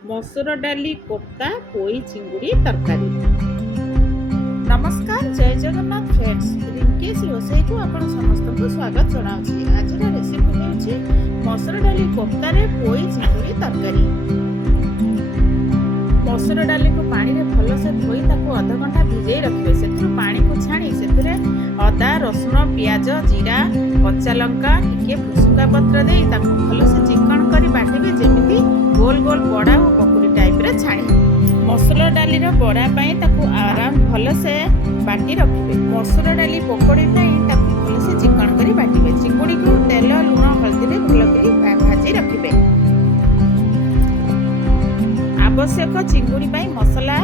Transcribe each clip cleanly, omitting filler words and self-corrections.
मसूर डाली कोफ्ता पोई चिंगुड़ी तरकारी। नमस्कार, जय जगन्नाथ फ्रेंड्स। रिंकेश रोसई को आपण समस्त को स्वागत जनाउछि। आज रेसिपी हेउछि मसूर डाली कोफ्ता रे पोई चिंगुड़ी तरकारी। मसूर डाली को पानी रे भलो से धोई ताको आधा घंटा भिजई रखिबे। सेथु पानी को छाणी सेथिरे अदा रसुण प्याज जीरा कच्चा लंका टिके भुसुंगा पत्र देई ताको भलो से चिकन करी बाटिबे, जेमिति गोल गोल बड़ा और पकुड़ी टाइप रे छाणी। मसूर डाली रो बड़ा पई ताको आराम भलो से बाटी रखिबे। मसूर डाली पकोड़ी पई ताको भलो से चिकन करी बाटिबे। चिंगुड़ी को तेल लूण हल्दी रे भलो करी भाजी रखिबे। आवश्यक चिंगुड़ी पई मसला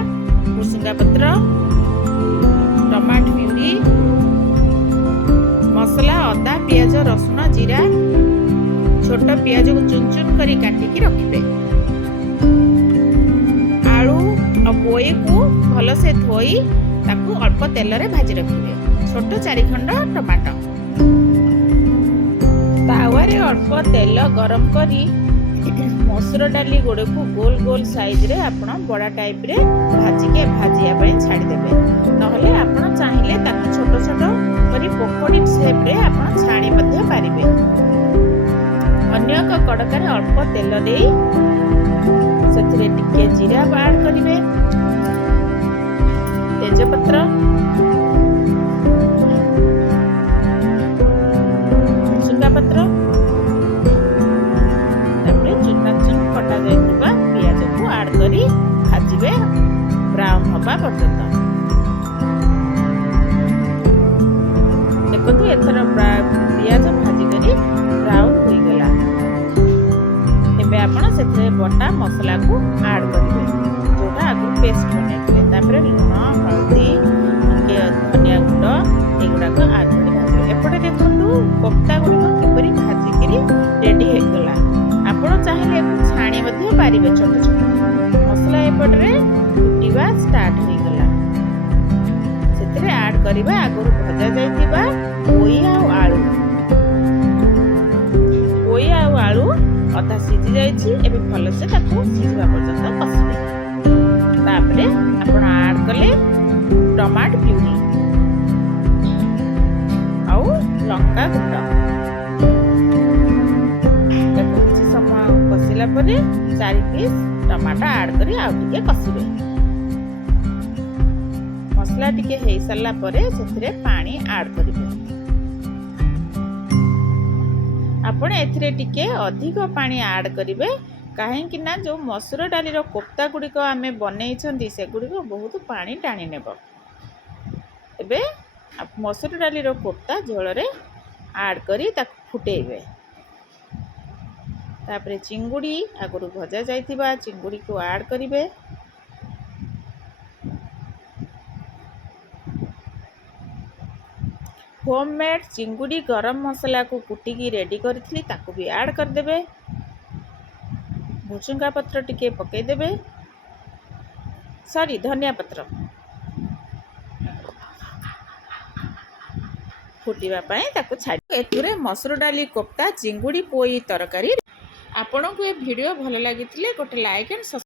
भुसुंगा पत्र टमाटो प्यूरी मसला अदा प्याज रसुण जीरा छोट प्याज को चुन चुन करी काटिकी रखिबे। आलू और पोई को भल से धोई ताकू अल्प तेल रे भाजी रखिबे। छोट 4 खंड टमाटो तावा रे अल्प तेल गरम करी मसूर डाली गोड़े को गोल गोल साइज रे आपण बड़ा टाइप रे भाजिया पई छाड़ी देबे। नहले आपण चाहिले ताकू छोट छोट करी पकोड़ी शेप रे आपण छाणी मध्ये पारिबे। अन्य एक कड़का रे अल्प तेल दे सेथिरे टिके जीरा ऐड करिवे, तेजपत्र भुसुंगा पत्र तापर चुना चुन कटा जाइतबा प्याज को ऐड करी भाजिबे ब्राउन होबा पर्यंत। देखो एथर प्याज भाजी करी ब्राउन हो गला। एबे आपण सेथरे बटा मसला को ऐड करिवे, जोटा आगु पेस्ट बनेइले। तापर लूण हल्दी के धनिया गुंड एगुडा को ऐड करी भाजिवे। एपटे देखंतु कोफ्ता गुडी को किपरि भाजी करी रेडी हो गला। आपण चाहिले छाणी मध्ये पारिबे छोट छोट। मसला एपटरे फुटिबा स्टार्ट हो गला। सेथरे ऐड करिबा आगु भजा जाइतिबा पोई आ आलू। पोई आ आलू अधा सिझी जाइछि। एबे भलो से ताको सिझिबा पर्यंत कसिबे। तापरे आपण ऐड कले टमाटो प्यूरी आउ लंका गुंड। ताको किछि समय कसिला परे 4 पीस टमाटो ऐड करी आउ टिके कसिबे। मसला टिके हेई सरला परे सेथिरे पानी ऐड करिबे। आपण एथिरे टिके अधिक पानी ऐड करिवे, काहेकि ना जो मसूर डाली रो कोफ्ता गुडी को आमे बनै छंदी से गुडी को बहुत पानी टाणी नेबो। एबे मसूर डाली रो कोफ्ता झोल रे ऐड करी ता फुटेइबे। तापरे चिंगुड़ी आगुरु भजा जाइतिबा चिंगुड़ी को ऐड करिवे। होममेड चिंगुड़ी गरम मसला को कुटिकी रेडी करथिली ताको भी ऐड कर देबे। भुसुंगा पत्र टिके पके देबे, सॉरी धनिया पत्र फुटिबा पई ताको छाडी। एतुरे मसूर डाली कोफ्ता चिंगुड़ी पोई तरकारी। आपन को ए वीडियो भलो लागितिले गोटे लाइक एंड